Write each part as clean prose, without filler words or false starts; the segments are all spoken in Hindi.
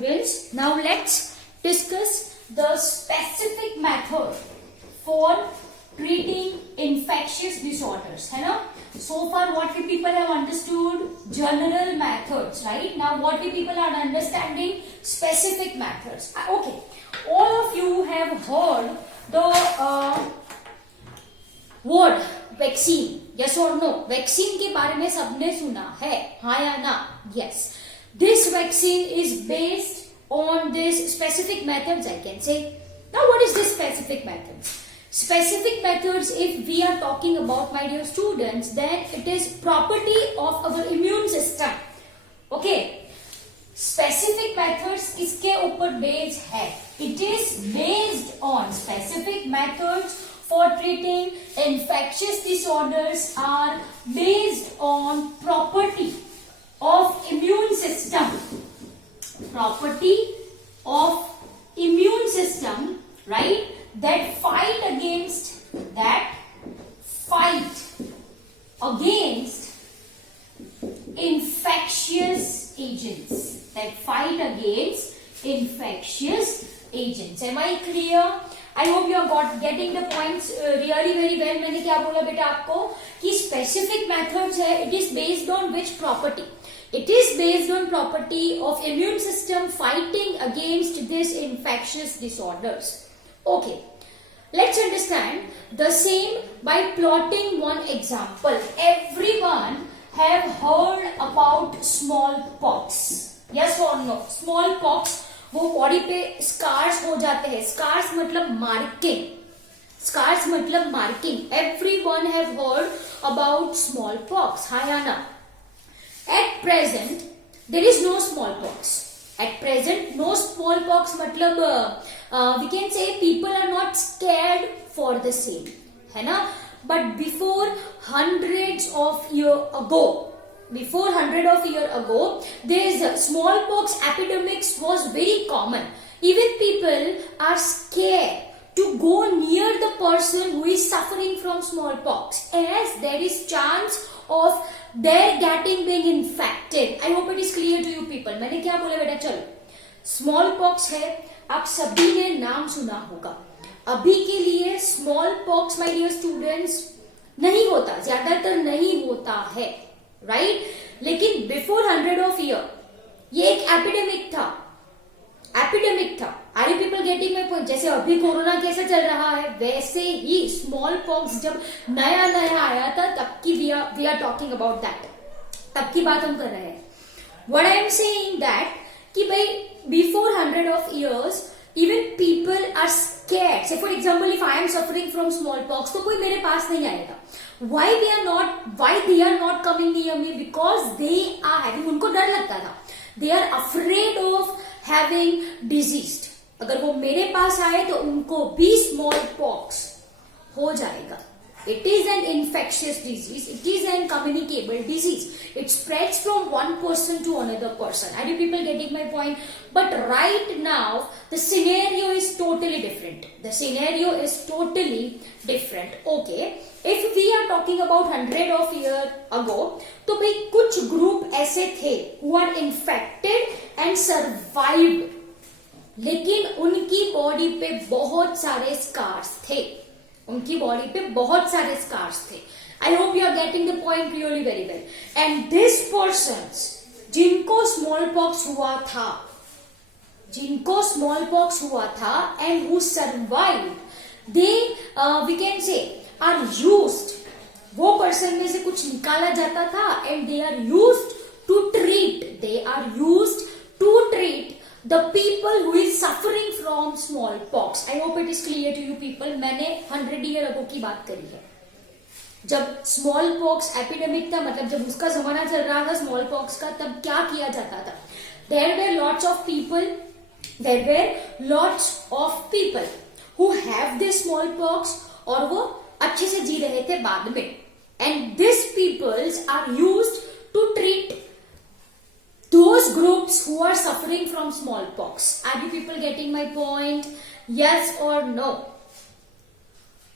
students, now let's discuss the specific method for treating infectious disorders, है ना? So far what we people have understood general methods, right? Now what we people are understanding specific methods. Okay, all of you have heard the word vaccine, yes or no? Vaccine के बारे में सबने सुना है, हाँ या ना? Yes. This vaccine is based on this specific methods, I can say. Now what is this specific methods? Specific methods, if we are talking about, my dear students, then it is property of our immune system. Okay. Specific methods किसके ऊपर based है? It is based on specific methods for treating infectious disorders are based on property of immune system. Property of immune system, right? That fight against infectious agents. That fight against infectious agents. Am I clear? I hope you are getting the points really very well. मैंने क्या बोला बेटा आपको कि specific methods है. It is based on which property? It is based on property of immune system fighting against these infectious disorders. Okay, let's understand the same by plotting one example. Everyone have heard about smallpox. Yes or no? Smallpox वो बॉडी पे स्कार्स हो जाते हैं. स्कार्स मतलब मार्किंग. स्कार्स मतलब marking. Everyone have heard about smallpox. हाँ या ना? At present, there is no smallpox. At present, no smallpox. मतलब we can say people are not scared for the same, है ना? But before hundreds of years ago, this smallpox epidemics was very common. Even people are scared to go near the person who is suffering from smallpox, as there is chance of their getting being infected. I hope it is clear to you people. मैंने क्या बोला बेटा? चलो, smallpox है, आप सभी ने नाम सुना होगा. अभी के लिए smallpox, my dear students, नहीं होता, ज्यादातर नहीं होता है, right? लेकिन before 100 of year ये एक एपिडेमिक था. Are you people getting my point? जैसे अभी कोरोना कैसा चल रहा है, वैसे ही स्मॉल पॉक्स जब नया आया था तब की we are talking about that. तब की बात हम कर रहे हैं. What I am saying that कि भाई before 100 of years even people are scared. Say for example, if I am suffering from smallpox, तो कोई मेरे पास नहीं आएगा. Why they are not coming near me? Because they are having, उनको डर लगता था. They are afraid of having diseased. अगर वो मेरे पास आए तो उनको भी smallpox हो जाएगा. It is an infectious disease. It is an communicable disease. It spreads from one person to another person. Are you people getting my point? But right now, the scenario is totally different. Okay. If we are talking about 100 of years ago, तो भाई कुछ ग्रुप ऐसे थे who are infected and survived. लेकिन उनकी बॉडी पे बहुत सारे स्कार्स थे. I hope you are getting the point really very well. And these persons जिनको smallpox हुआ था and who survived, they we can say are used. वो पर्सन में से कुछ निकाला जाता था and they are used to treat the people who is suffering from smallpox. I hope it is clear to you people. मैंने 100 year ago की बात करी है. जब smallpox epidemic था, मतलब जब उसका जमाना चल रहा था smallpox का, तब क्या किया जाता था? There were lots of people who have this smallpox और वो अच्छे से जी रहे थे बाद में. And these peoples are used to treat those groups who are suffering from smallpox. Are you people getting my point? Yes or no?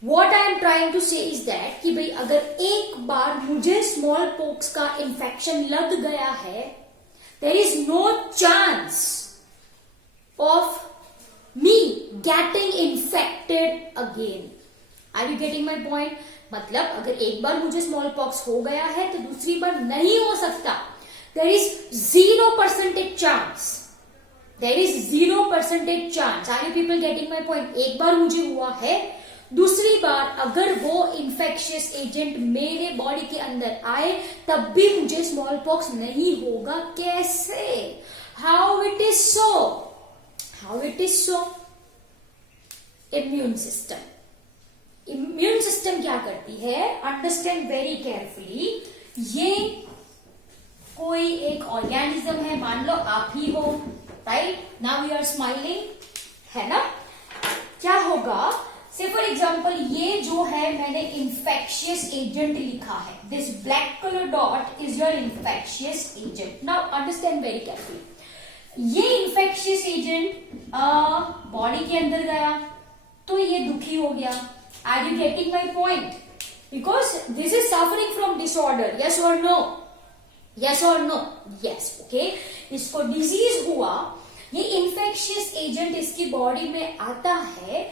What I am trying to say is that कि भाई अगर एक बार मुझे smallpox का infection लग गया है, there is no chance of me getting infected again. Are you getting my point? मतलब अगर एक बार मुझे स्मॉल पॉक्स हो गया है तो दूसरी बार नहीं हो सकता. There is 0% chance. There is 0% chance. Are you people getting my point? एक बार मुझे हुआ है, दूसरी बार अगर वो इन्फेक्शियस एजेंट मेरे बॉडी के अंदर आए तब भी मुझे स्मॉल पॉक्स नहीं होगा. कैसे? How it is so? How it is so? Immune system. Immune system क्या करती है? Understand very carefully. ये कोई एक ऑर्गेनिज्म है, मान लो आप ही हो, right? Now you are smiling, है ना? क्या होगा? से फॉर एग्जाम्पल ये जो है मैंने इन्फेक्शियस एजेंट लिखा है. This black colour dot is your infectious agent. Now understand very carefully. ये इन्फेक्शियस एजेंट बॉडी के अंदर गया तो ये दुखी हो गया. Are you getting my point? Because this is suffering from disorder. Yes or no? Yes or no? Yes. Okay, इसको डिजीज हुआ, ये इन्फेक्शियस एजेंट इसकी बॉडी में आता है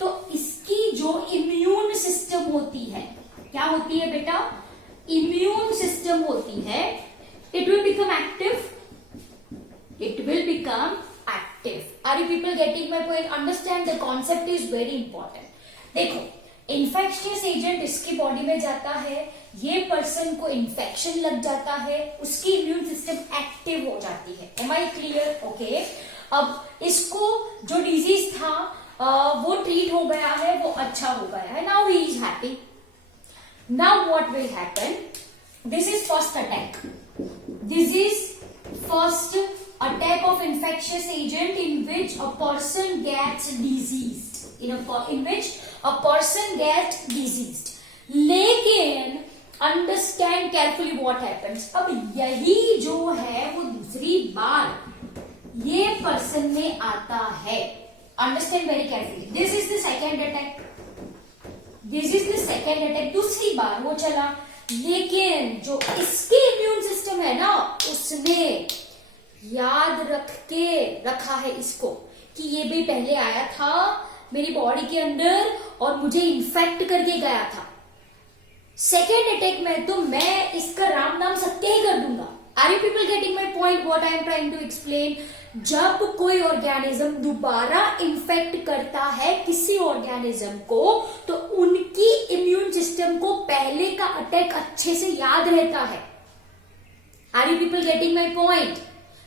तो इसकी जो इम्यून सिस्टम होती है, क्या होती है बेटा? इम्यून सिस्टम होती है. It will become active. It will become active. Are you people getting my point? Understand the concept is very important. देखो, इन्फेक्शियस एजेंट इसकी बॉडी में जाता है, ये पर्सन को इन्फेक्शन लग जाता है, उसकी इम्यून सिस्टम एक्टिव हो जाती है. Am I clear? ओके. अब इसको जो डिजीज था वो ट्रीट हो गया है, वो अच्छा हो गया है. Now he is happy. Now what will happen? This is first attack. This is first attack of infectious agent in which a person gets diseased. In which a person gets diseased. लेकिन अंडरस्टैंड केयरफुली व्हाट हैपेंस. अब यही जो है वो दूसरी बार ये पर्सन में आता है. Understand very carefully. This is the second attack. This is the second attack. दूसरी बार वो चला, लेकिन जो इसकी इम्यून सिस्टम है ना, उसने याद रखा है इसको कि ये भी पहले आया था मेरी बॉडी के अंदर और मुझे इन्फेक्ट करके गया था. सेकेंड अटैक में तो मैं इसका राम नाम सत्य ही कर दूंगा. Are you people getting my point? What I am trying to explain. जब कोई ऑर्गेनिज्म दोबारा इन्फेक्ट करता है किसी ऑर्गेनिज्म को तो उनकी इम्यून सिस्टम को पहले का अटैक अच्छे से याद रहता है. Are you people getting my point?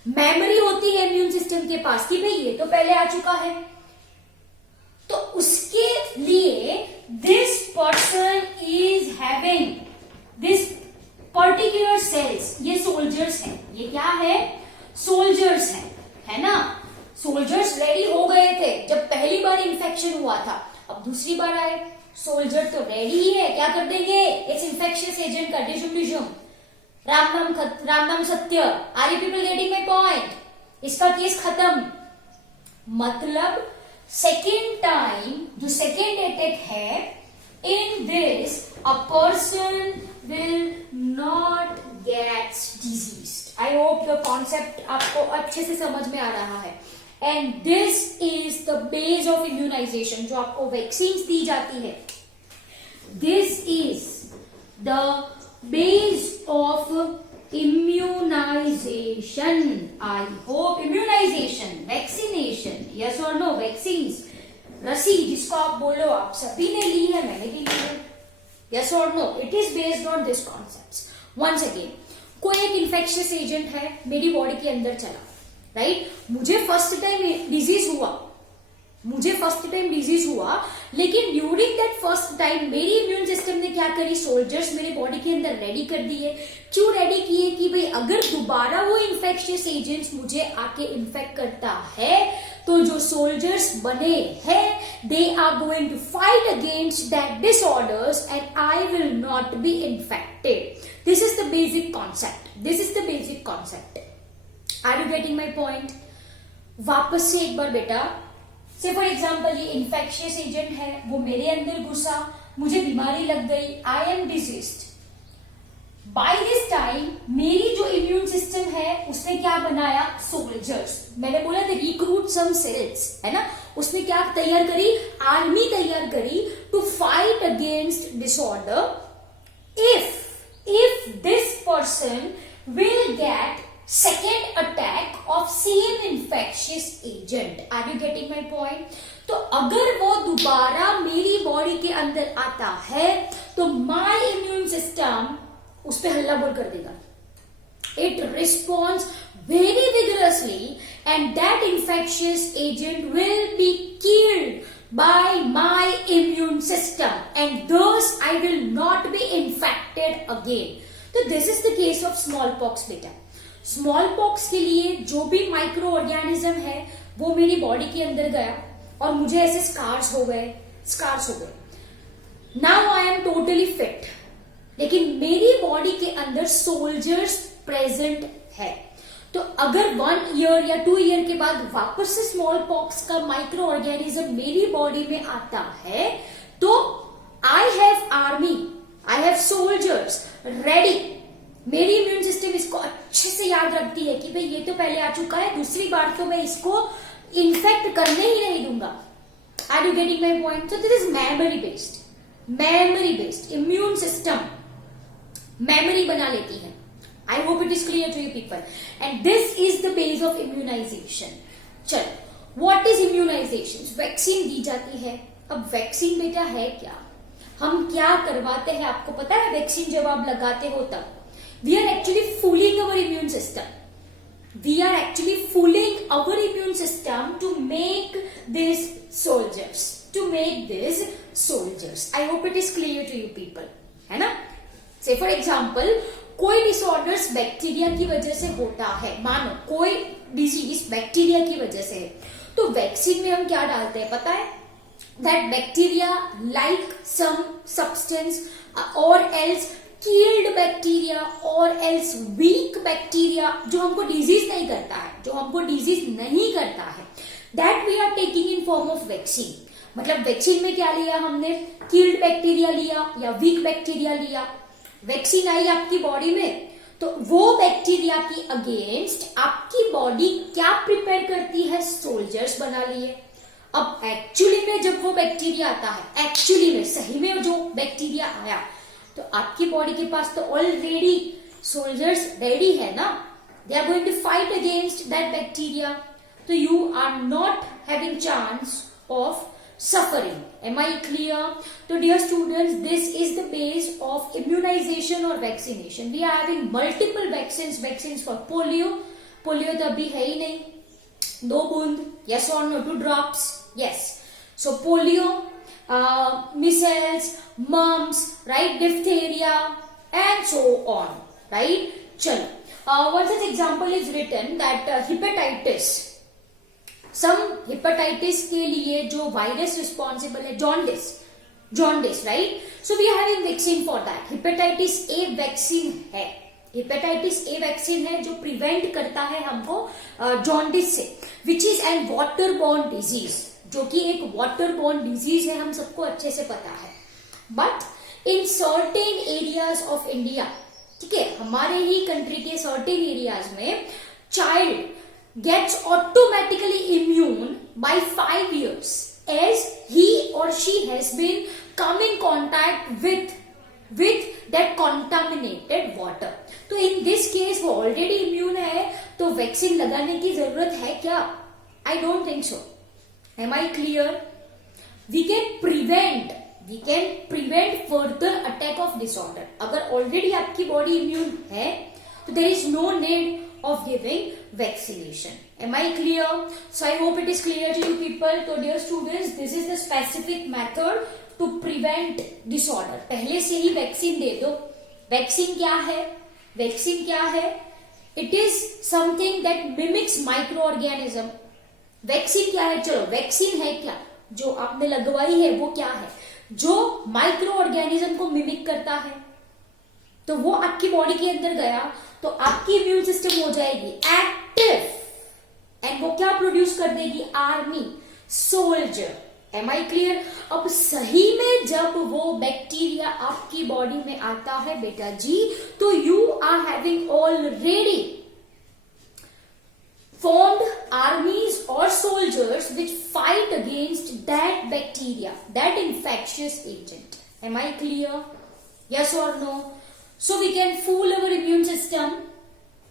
Memory होती है इम्यून सिस्टम के पास कि भाई ये तो पहले आ चुका है. तो उसके लिए this person is having this particular cells. ये सोल्जर्स हैं. ये क्या है? सोल्जर्स हैं, है ना? सोल्जर्स रेडी हो गए थे जब पहली बार इन्फेक्शन हुआ था. अब दूसरी बार आए, सोल्जर तो रेडी ही है. क्या कर देंगे? इस इन्फेक्शियस एजेंट का डिजुम राम नाम सत्य. Are you people getting my point? इसका केस खत्म. मतलब सेकेंड टाइम जो सेकेंड अटैक है, in this a person will not gets diseased. I hope the concept आपको अच्छे से समझ में आ रहा है. And this is the base of immunization. जो आपको वैक्सीन दी जाती है, this is the base of immunization. I hope immunization, vaccination, yes or no? Vaccines, रसी जिसको आप बोलो, आप सभी ने ली है, मैंने भी ली है. Yes or no? It is based on this concepts. Once again, कोई एक इन्फेक्शियस एजेंट है मेरी बॉडी के अंदर चला, राइट? मुझे फर्स्ट टाइम डिजीज हुआ, लेकिन ड्यूरिंग दैट फर्स्ट टाइम मेरी इम्यून सिस्टम ने क्या करी? सोल्जर्स मेरे बॉडी के अंदर रेडी कर दिए. क्यों रेडी किए? कि भाई अगर दोबारा वो इन्फेक्शियस एजेंट्स मुझे आके इन्फेक्ट करता है तो जो सोल्जर्स बने हैं they are going to fight against that disorders and I will not be infected. This is the basic concept. Are you getting my point? वापस से एक बार बेटा, से फॉर एग्जाम्पल ये इन्फेक्शियस एजेंट है, वो मेरे अंदर घुसा, मुझे बीमारी लग गई, I am diseased. By this time मेरी जो इम्यून सिस्टम है उसने क्या बनाया, सोल्जर्स। मैंने बोला था रिक्रूट सम सेल्स, है ना, उसने क्या तैयार करी, आर्मी तैयार करी to fight against disorder if this person will get second attack of same infectious agent. Are you getting my point? तो अगर वो दोबारा मेरी बॉडी के अंदर आता है तो my immune system उस पर हल्ला बोल कर देगा. It responds very vigorously and that infectious agent will be killed by my immune system and thus I will not be infected again. तो this is the case of smallpox बेटा. smallpox के लिए जो भी माइक्रो ऑर्गेनिज्म है वो मेरी बॉडी के अंदर गया और मुझे ऐसे स्कार्स हो गए. Now I am totally fit, लेकिन मेरी बॉडी के अंदर सोल्जर्स प्रेजेंट है. तो अगर 1 ईयर या 2 ईयर के बाद वापस से स्मॉल पॉक्स का माइक्रो ऑर्गेनिज्म मेरी बॉडी में आता है तो I have army, I have soldiers ready. मेरी इम्यून सिस्टम इसको अच्छे से याद रखती है कि भाई ये तो पहले आ चुका है, दूसरी बार तो मैं इसको इन्फेक्ट करने ही नहीं दूंगा. Are you getting my point? So this is memory based immune system memory बना लेती है. I hope it is clear to you people. And this is the base of immunization. चलो, what is immunization? वैक्सीन दी जाती है. अब वैक्सीन बेटा है क्या, हम क्या करवाते हैं आपको पता है? वैक्सीन जब आप लगाते हो तब we are actually fooling our immune system. We are actually fooling our immune system to make these soldiers. I hope it is clear to you people. है ना? Say for example, कोई डिसऑर्डर्स बैक्टीरिया की वजह से होता है, मानो कोई डिजीज बैक्टीरिया की वजह से है, तो वैक्सीन में हम क्या डालते हैं पता है? That bacteria like some substance और एल्स किल्ड बैक्टीरिया और एल्स वीक बैक्टीरिया जो हमको डिजीज नहीं करता है, that we are taking in form of vaccine. मतलब वैक्सीन में क्या लिया हमने? किल्ड बैक्टीरिया लिया या वीक बैक्टीरिया लिया. वैक्सीन आई आपकी बॉडी में तो वो बैक्टीरिया की अगेंस्ट आपकी बॉडी क्या प्रिपेयर करती है? सोल्जर्स बना लिए. अब एक्चुअली में जब वो बैक्टीरिया आता है, एक्चुअली में सही में जो बैक्टीरिया आया तो आपकी बॉडी के पास तो ऑलरेडी सोल्जर्स रेडी है ना. They are going to fight against that bacteria. तो you are not having chance of suffering. Am I clear? So dear students, this is the base of immunization or vaccination. We are having multiple vaccines for polio तो अभी है ही नहीं. 2 बूंद, yes or no, 2 drops, yes. So polio, measles, mumps, right, diphtheria and so on, right. चलो, one such example is written that hepatitis. Some hepatitis के लिए जो वायरस रिस्पॉन्सिबल है, jaundice, right. So we are having vaccine for that. Hepatitis A vaccine है जो प्रिवेंट करता है हमको जॉन्डिस से, which is an water borne disease, जो कि एक वाटर बोर्न डिजीज है, हम सबको अच्छे से पता है. But in certain areas of India, ठीक है, हमारे ही कंट्री के सर्टेन एरियाज में child gets automatically immune by 5 years as he or she has been come in contact with that contaminated water. तो in this case वो already immune है तो वैक्सीन लगाने की जरूरत है क्या? I don't think so. Am I clear? We can prevent further attack of disorder. अगर already आपकी body immune है तो there is no need of giving vaccination. Am I clear? So I hope it is clear to you people. So dear students, this is the specific method to prevent disorder. पहले से ही वैक्सीन दे दो. वैक्सीन क्या है? It is something that mimics microorganism. Vaccine क्या है? चलो, वैक्सीन है क्या? जो आपने लगवाई है वो क्या है? जो माइक्रो ऑर्गेनिज्म को मिमिक करता है. तो वो आपकी बॉडी के अंदर गया तो आपकी इम्यून सिस्टम हो जाएगी एक्टिव एंड वो क्या प्रोड्यूस कर देगी? Army, soldier. Am I clear? अब सही में जब वो बैक्टीरिया आपकी बॉडी में आता है बेटा जी, तो you are having already formed armies or soldiers which fight against that bacteria, that infectious agent. Am I clear? Yes or no? So we can fool our immune system.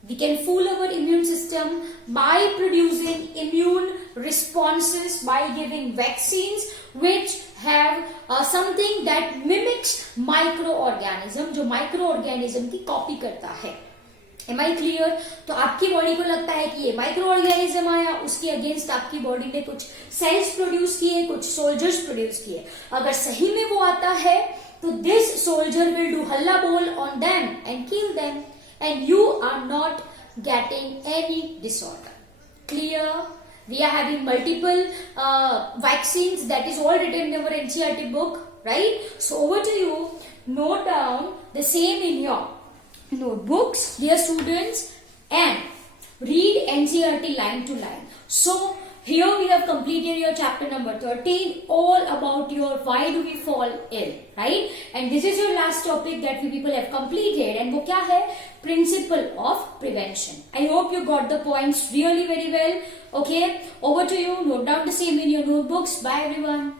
We can fool our immune system by producing immune responses, by giving vaccines which have something that mimics microorganism, जो microorganism की कॉपी करता है. Am I clear? तो आपकी बॉडी को लगता है कि ये माइक्रो ऑर्गेनिज्म आया, उसके अगेंस्ट आपकी बॉडी ने कुछ सेल्स प्रोड्यूस किए, कुछ सोल्जर्स प्रोड्यूस किए. अगर सही में वो आता है तो दिस सोल्जर विल डू हल्ला बोल on them and kill them, and you are not getting any disorder. Clear? We are having multiple vaccines, that is all written in our NCERT book, right? So over to you. Note down the same in your notebooks, dear students, and read NCERT line to line. So here we have completed your chapter number 13, all about your why do we fall ill, right? And this is your last topic that we people have completed, and वो क्या है? Principle of prevention. I hope you got the points really very well. Okay, over to you. Note down the same in your notebooks. Bye everyone.